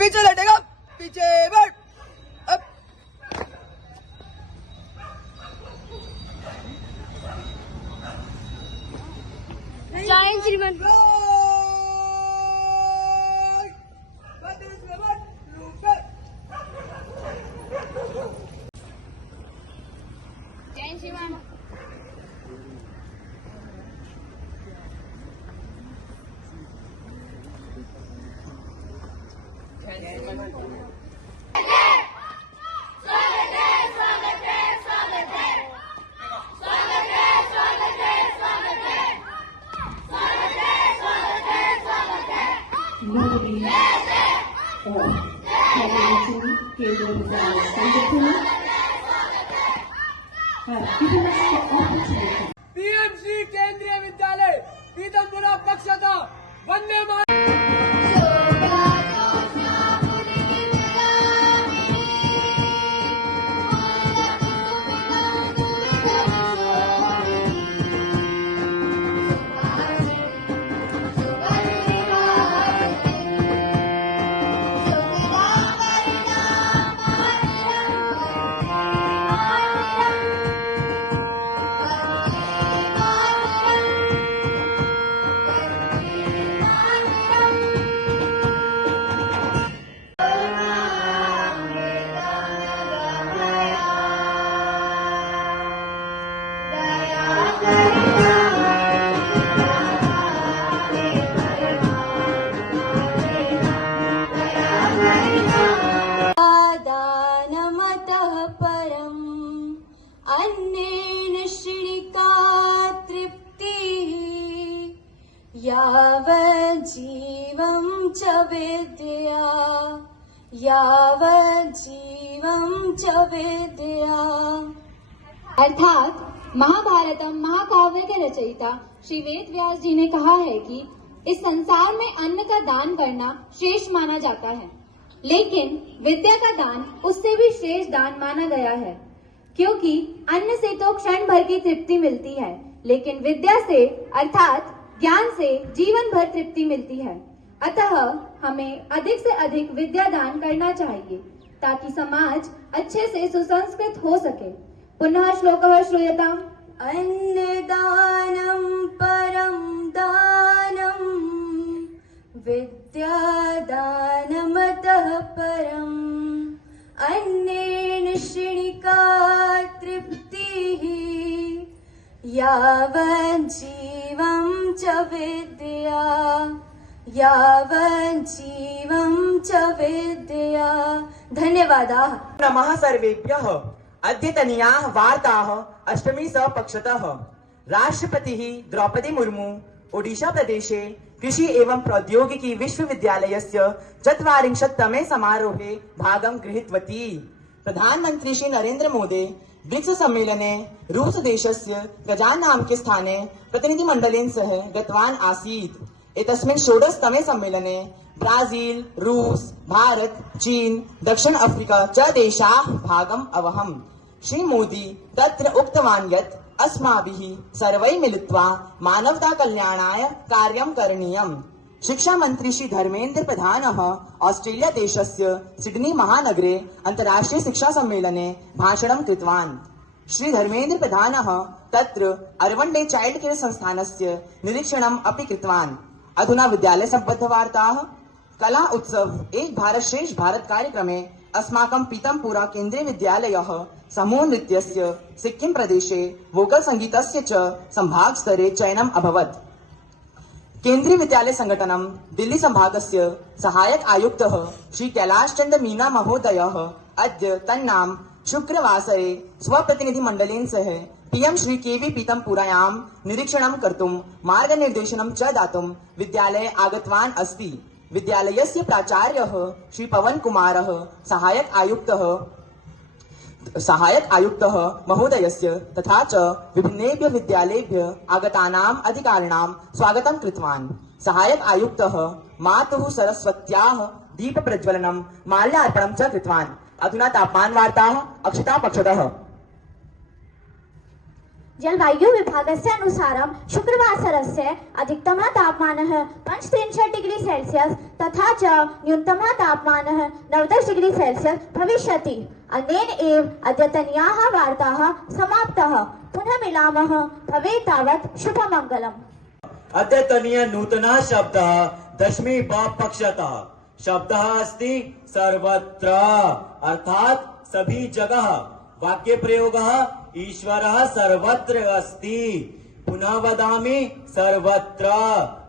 पीछे लटेगा, पीछे बढ़। अब जय श्रीमान। जय श्रीमान। पीएमसी केंद्रीय विद्यालय पीतमपुरा पक्षता वंदे मातरम। दानमतः परम् अन्नेन श्रीका तृप्तिः यावज्जीवं च विद्या यावज्जीवं च विद्या। अर्थात महाभारतम महाकाव्य के रचयिता श्री वेद व्यास जी ने कहा है कि इस संसार में अन्न का दान करना श्रेष्ठ माना जाता है, लेकिन विद्या का दान उससे भी श्रेष्ठ दान माना गया है, क्योंकि अन्न से तो क्षण भर की तृप्ति मिलती है, लेकिन विद्या से अर्थात ज्ञान से जीवन भर तृप्ति मिलती है। अतः हमें अधिक से अधिक विद्या दान करना चाहिए ताकि समाज अच्छे से सुसंस्कृत हो सके। पुनः श्लोकः श्रूयताम्। अन्नदानं परं दानं विद्यादानमतः परम् अन्नेन क्षणिका तृप्तिः यावज्जीवं च विद्या यावज्जीवं च विद्या। धन्यवादाः। नमः सर्वेभ्यः। अद्यतनीयाः वार्ताः अष्टमी सपक्षतः। राष्ट्रपतिः द्रौपदी मुर्मू ओडिशा प्रदेशे कृषि एवं प्रौद्योगिकी विश्वविद्यालयस्य 40तमे समारोहे भागं गृहीतवती। प्रधानमन्त्री श्री नरेन्द्र मोदी ब्रिक्स सम्मेलने रूस देशस्य कजान नामके स्थाने प्रतिनिधिमण्डलेन सह गतवान् आसीत्। एतस्मिन् 16तमे सम्मेलने ब्राजील, रूस, भारत, चीन, दक्षिण अफ्रीका च देशाः भागम् अवहम्। श्री मोदी तत्र उक्तवान् यत् अस्माभिः सर्वैः मिलित्वा मानवता कल्याणाय कार्यं करणीयम्। शिक्षा मंत्री श्री धर्मेन्द्र प्रधानः ऑस्ट्रेलिया देशस्य सिडनी महानगरे अंतर्राष्ट्रीय शिक्षा सम्मेलने भाषणं कृतवान्। श्री धर्मेन्द्र प्रधानः तत्र अर्बन डे चाइल्ड केयर संस्थानस्य निरीक्षणम् अपि कृतवान्। अधुना विद्यालय सम्बद्ध वार्ताः। कला उत्सव एक भारत श्रेष्ठ भारत कार्यक्रमे अस्माकं पीतमपुरा केन्द्रीय विद्यालयः समूह नृत्यस्य सिक्किम प्रदेशे वोकल संगीतस्य च संभाग स्तरे चयनम् अभवत्। केन्द्रीय विद्यालय संगठनं दिल्ली संभागस्य सहायक आयुक्तः श्री कैलाश चंद्र मीना महोदयः अद्य तन्नाम शुक्रवासरे स्वप्रतिनिधिमण्डलेन सह पीएम श्री केवी पीतमपुरायां निरीक्षणं कर्तुं मार्गनिर्देशनं च दातुं विद्यालये आगतवान् अस्ति। विद्यालयस्य प्राचार्यः श्री पवन कुमारः सहायक आयुक्तः महोदयस्य तथा च विभिन्नेभ्यः विद्यालयेभ्यः आगतानाम् अधिकारिणां स्वागतं कृतवान्। सहायक आयुक्तः मातुः सरस्वत्याः दीप प्रज्वलनं माल्यार्पणं च कृतवान्। अधुना तापमान वार्ताः अक्षता पक्षतः। जलवायु विभागस्य अनुसारं शुक्रवासरस्य अधिकतमः तापमानः 35 डिग्री सेल्सियस् तथा च न्यूनतमः तापमानः 19 डिग्री सेल्सियस् भविष्यति। अनेन एव अद्यतनीयाः वार्ताः समाप्ताः। पुनः मिलामः। भवेत् तावत् शुभमङ्गलम्। अद्यतनीय नूतनः शब्दः दशमी ब पक्षतः शब्दः अस्ति सर्वत्र अर्थात सभी जगह। वाक्य प्रयोगः ईश्वरः सर्वत्र अस्ति। पुनः वदामि सर्वत्र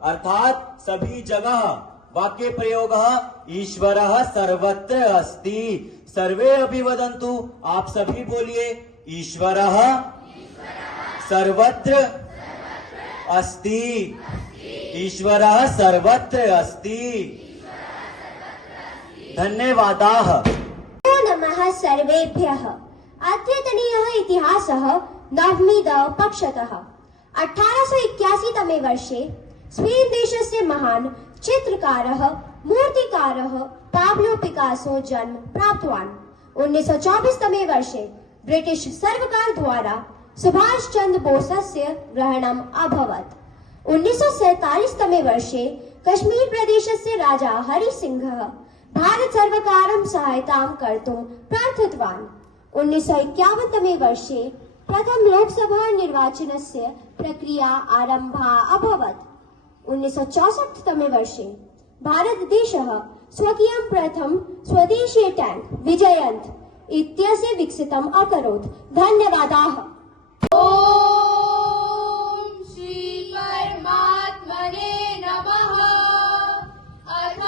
अर्थात सभी जगह। वाक्य प्रयोगः ईश्वरः सर्वत्र अस्ति। सर्वे अपि वदन्तु। आप सभी बोलिए ईश्वरः सर्वत्र अस्ति। ईश्वरः सर्वत्र अस्ति। धन्यवादाः। नमो नमः सर्वेभ्यः। अद्यतनीयः इतिहासः नवमी द पक्षतः 1881 तमे वर्षे स्वीडन देशस्य महान् चित्रकारः मूर्तिकारः पाब्लो पिकासो जन्म प्राप्तवान्। 1924 तमे वर्षे ब्रिटिश सर्वकार द्वारा सुभाष चंद्र बोसस्य ग्रहणम् अभवत्। 1947 तमे वर्षे कश्मीर प्रदेशस्य राजा हरि सिंहः भारत सर्वकारं सहायतां कर्तुं प्रार्थितवान्। 1951 तमे वर्षे प्रथम लोकसभा निर्वाचनस्य प्रक्रिया आरम्भा अभवत्। 1964 तमे वर्षे भारतदेशः स्वकीयं प्रथम स्वदेशीय टैंक विजयन्त इत्यस्य विकसितम् अकरोत्। धन्यवादाः। ॐ श्री परमात्मने नमः। अथ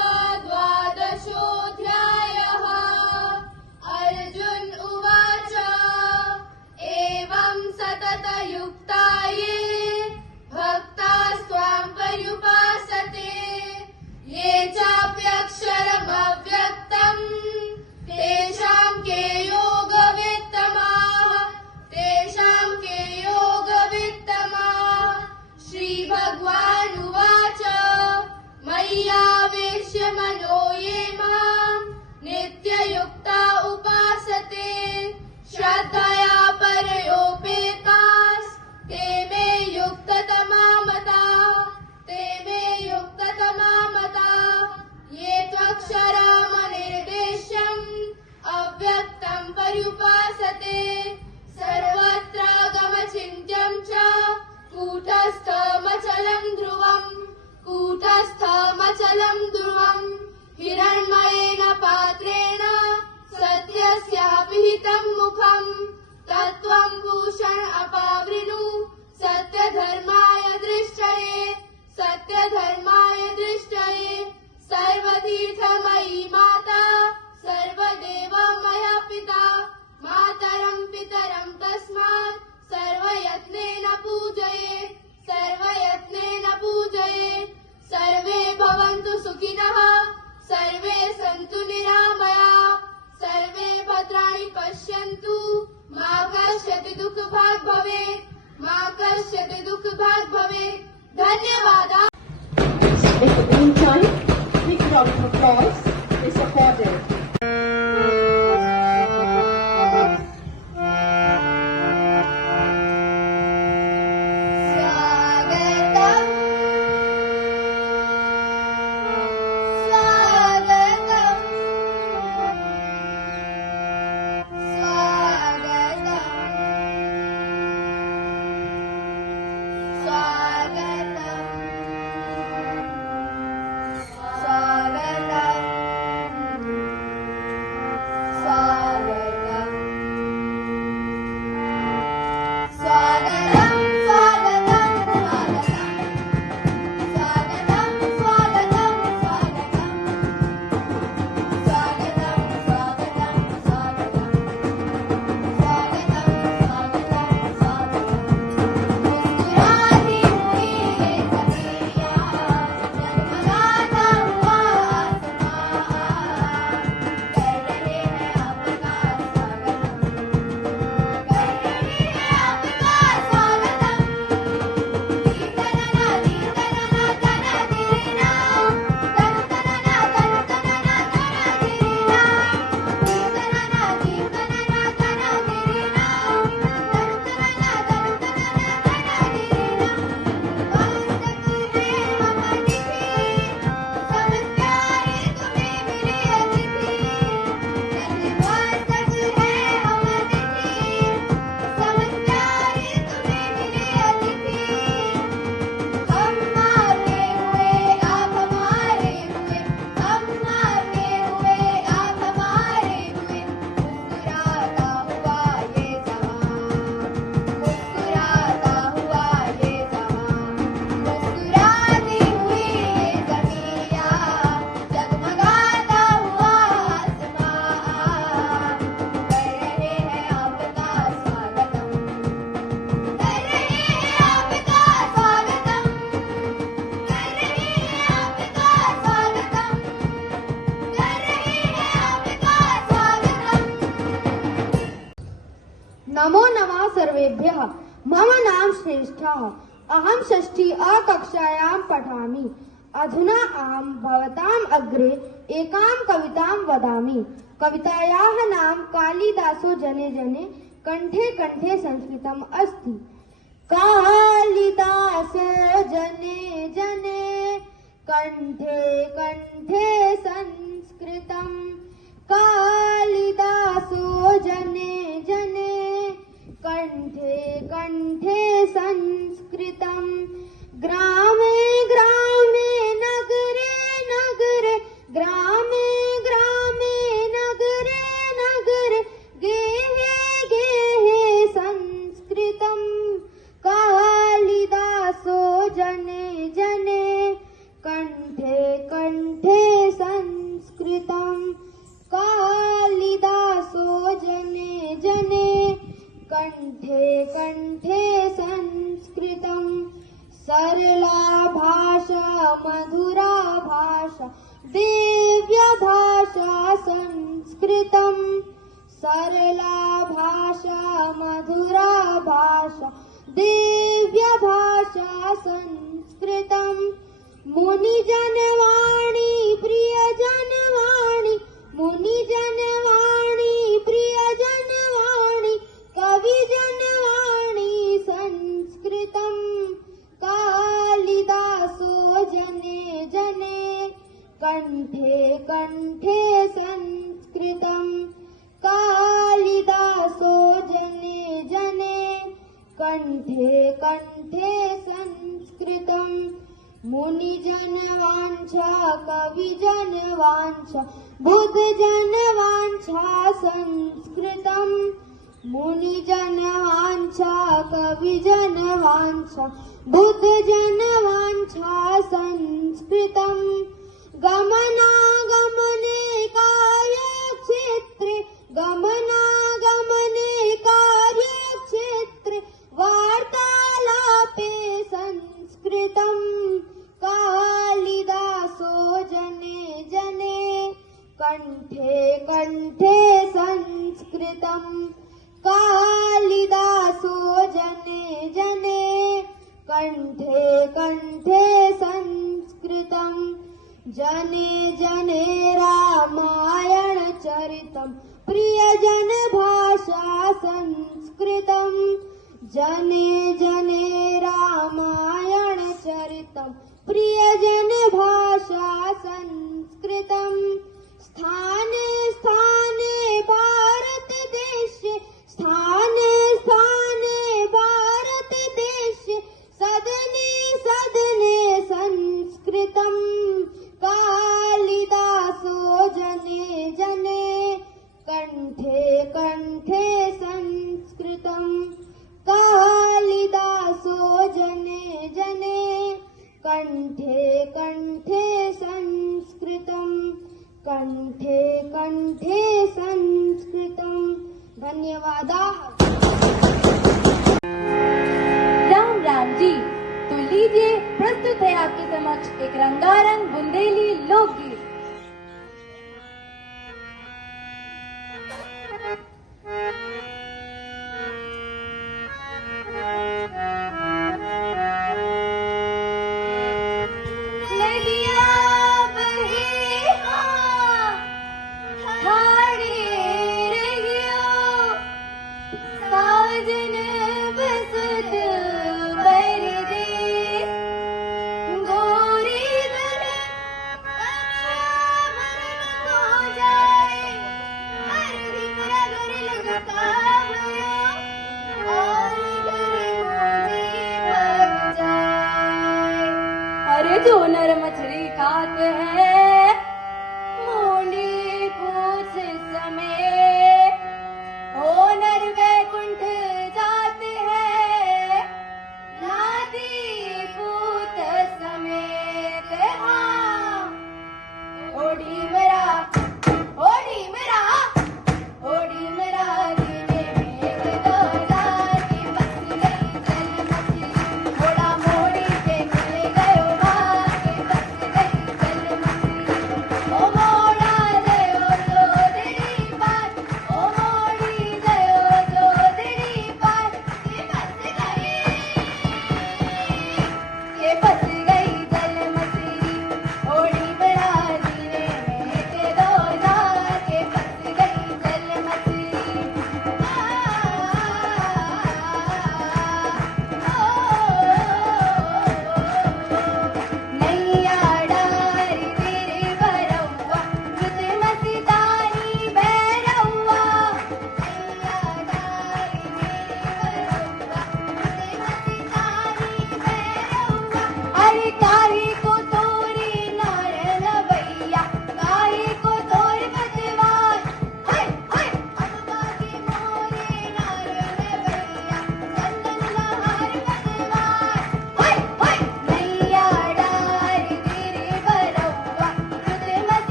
द्वादशोऽध्यायः। अर्जुन उवाच एवं सततयुक्ता ये भक्तास्त्वां पर्युपासते ये चाप्यक्षरमव्यक्तम् तेषां के योगवित्तमाः श्रीभगवानुवाच मय्यावेश्य मनो ये मां नित्ययुक्ता उपासते श्रद्धया परयोपेतास् ते मे युक्ततमा मताः ये त्वक्षरमनिर्देश्यम् अव्यक्तं पर्युपासते सर्वत्र गमचिन्त्यं च कूटस्थमचलं ध्रुवम् हिरण्मयेन पात्रेण सत्यस्य पिहितं मुखम् तत्त्वं भूषण अपावृणु सत्यधर्माय दृष्टये सर्वतीर्थमयी माता सर्वदेव मया पिता मातरं पितरं तस्मात् सर्वयत्नेन पूजयेत्। सर्वे भवन्तु सुखिनः सर्वे सन्तु निरामया सर्वे भद्राणि पश्यन्तु मा कश्चित् दुःखभाग् भवेत्। धन्यवादाः। In the meantime, big round of applause is accorded. श्रेष्ठः अहं षष्ठी कक्षायां पठामि। अधुना अहं भवताम् अग्रे एकां कवितां वदामि। कवितायाः नाम कालिदासो जने जने कंठे कंठे संस्कृतम् अस्ति। कालिदासो जने जने कंठे कंठे संस्कृतम्। कालिदासो जने जने कंठे कंठे संस्कृतम्। ग्रामे ग्रामे नगरे नगरे ग्रामे ग्रामे नगरे नगरे गेहे गेहे संस्कृतम्। कालिदासो जने जने कंठे कंठे संस्कृतम्। कालिदासो जने जने कंठे कंठे संस्कृतम्। सरला भाषा मधुरा भाषा दिव्य भाषा संस्कृतम्। सरला भाषा मधुरा भाषा दिव्य भाषा संस्कृतम्। मुनिजनवाणी प्रियजनवाणी मुनिजनवाणी प्रियजनवाणी कविजनवाणी संस्कृतम्। कालिदासो जने जने कंठे कंठे संस्कृतम्। कालिदासो जने जने कंठे कंठे संस्कृतम्। मुनिजनवाञ्छा कविजनवाञ्छा बुद्धजनवाञ्छा संस्कृतम्। मुनिजनवाञ्छा कविजनवाञ्छा बुद्धजनवाञ्छा संस्कृतम्। गमनागमने कार्यक्षेत्रे गमनागमने कार्यक्षेत्रे वार्तालापे संस्कृतम्। कालिदासो जने जने कंठे कंठे संस्कृतम्। कालिदासो जने जने कंठे कंठे संस्कृतम्। जने जने रामायण चरितम् प्रियजन भाषा संस्कृतम्। जने जने रामायण चरितम् प्रियजन भाषा संस्कृतम्। स्थाने स्थाने भारत देशे स्थाने स्थाने भारत देशे सदने सदने संस्कृतम्। कालिदासो जने जने कंठे कंठे संस्कृतम्। कालिदासो जने जने कंठे कंठे संस्कृतम्। कंठे कंठे संस्कृतम्। धन्यवादाः। राम राम जी, तो लीजिए प्रस्तुत है आपके समक्ष एक रंगारंग बुंदेली लोकगीत। जो नर मछली खाते हैं मूली पूछ समय ओ नर वैकुंठ जाते हैं लादी पूत समेत। हाँ ओडी मेरा ओडी मेरा ओडी मेरा दिने में एक दो जाती मछली चल मछली मोड़ा मोड़ी के चले गयो भागे बच गई चल मछली।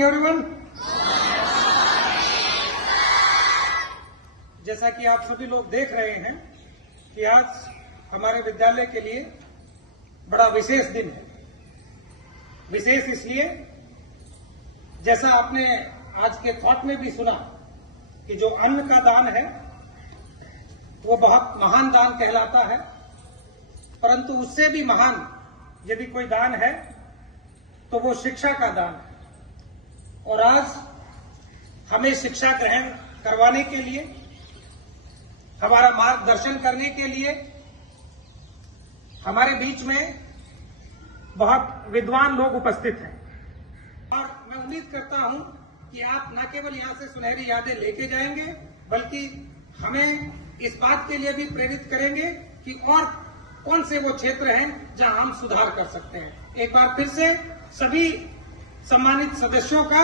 एवरीवन, जैसा कि आप सभी लोग देख रहे हैं कि आज हमारे विद्यालय के लिए बड़ा विशेष दिन है। विशेष इसलिए, जैसा आपने आज के थॉट में भी सुना कि जो अन्न का दान है वो बहुत महान दान कहलाता है, परंतु उससे भी महान यदि कोई दान है तो वो शिक्षा का दान है। और आज हमें शिक्षा ग्रहण करवाने के लिए, हमारा मार्गदर्शन करने के लिए हमारे बीच में बहुत विद्वान लोग उपस्थित हैं। और मैं उम्मीद करता हूं कि आप न केवल यहां से सुनहरी यादें लेके जाएंगे, बल्कि हमें इस बात के लिए भी प्रेरित करेंगे कि और कौन से वो क्षेत्र हैं जहां हम सुधार कर सकते हैं। एक बार फिर से सभी सम्मानित सदस्यों का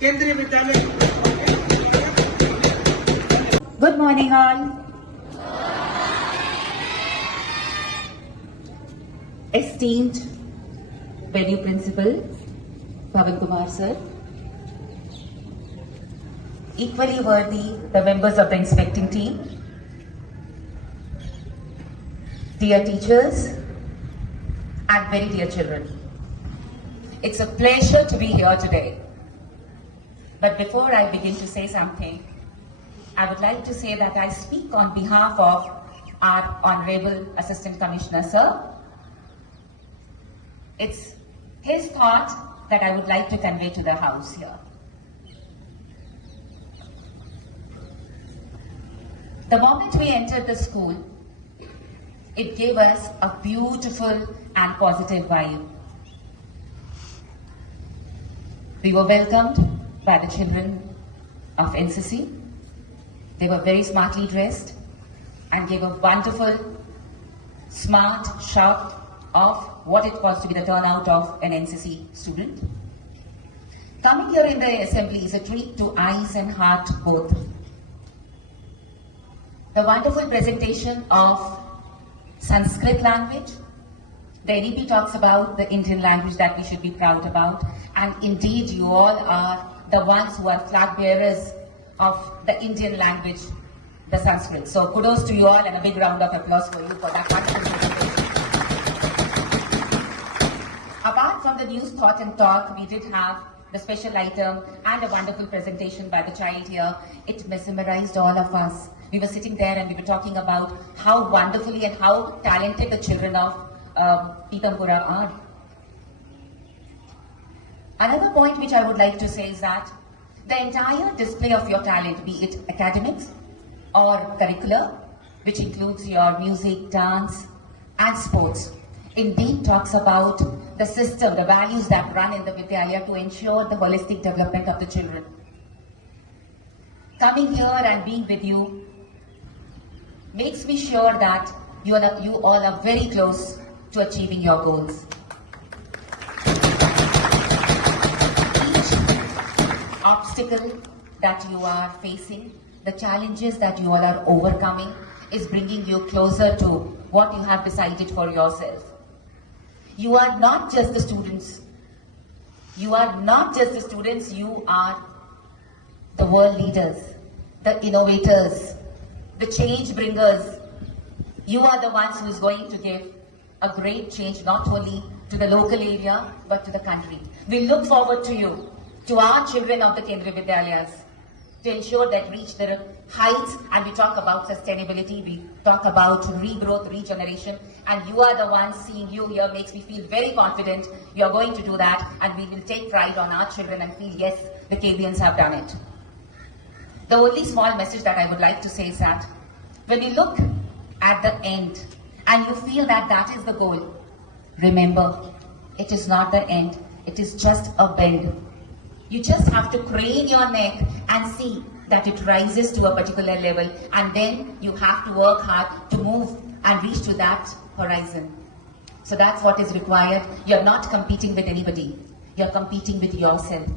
केंद्रीय विद्यालय। Good morning all. Esteemed venue principal Pavan Kumar sir, equally worthy the members of the inspecting team, dear teachers and very dear children. It's a pleasure to be here today. But before I begin to say something, I would like to say that I speak on behalf of our Honorable Assistant Commissioner, sir. It's his thought that I would like to convey to the House here. The moment we entered the school, it gave us a beautiful and positive vibe. We were welcomed by the children of NCC. They were very smartly dressed and gave a wonderful, smart shout of what it was to be the turnout of an NCC student. Coming here in the assembly is a treat to eyes and heart both. The wonderful presentation of Sanskrit language. The NEP talks about the Indian language that we should be proud about, and indeed you all are the ones who are flag bearers of the Indian language, the Sanskrit. So kudos to you all and a big round of applause for you for that wonderful presentation. Apart from the news, thought and talk, we did have the special item and a wonderful presentation by the child here. It mesmerized all of us. We were sitting there and we were talking about how wonderfully and how talented the children of Pitampura are. Another point which I would like to say is that the entire display of your talent, be it academics or curricular, which includes your music, dance and sports, indeed talks about the system, the values that run in the Vidyalaya to ensure the holistic development of the children. Coming here and being with you makes me sure that you all are very close to achieving your goals. Each obstacle that you are facing, the challenges that you all are overcoming, is bringing you closer to what you have decided for yourself. You are not just the students. You are not just the students, you are the world leaders, the innovators, the change bringers. You are the ones who is going to give a great change not only to the local area but to the country. We look forward to you, to our children of the Kendriya Vidyalayas, to ensure that reach their heights, and we talk about sustainability, we talk about regrowth, regeneration, and you are the ones. Seeing you here makes me feel very confident you are going to do that, and we will take pride on our children and feel, yes, the KBNs have done it. The only small message that I would like to say is that when you look at the end and you feel that that is the goal, remember, it is not the end, it is just a bend. You just have to crane your neck and see that it rises to a particular level, and then you have to work hard to move and reach to that horizon. So that's what is required. You're not competing with anybody. You're competing with yourself.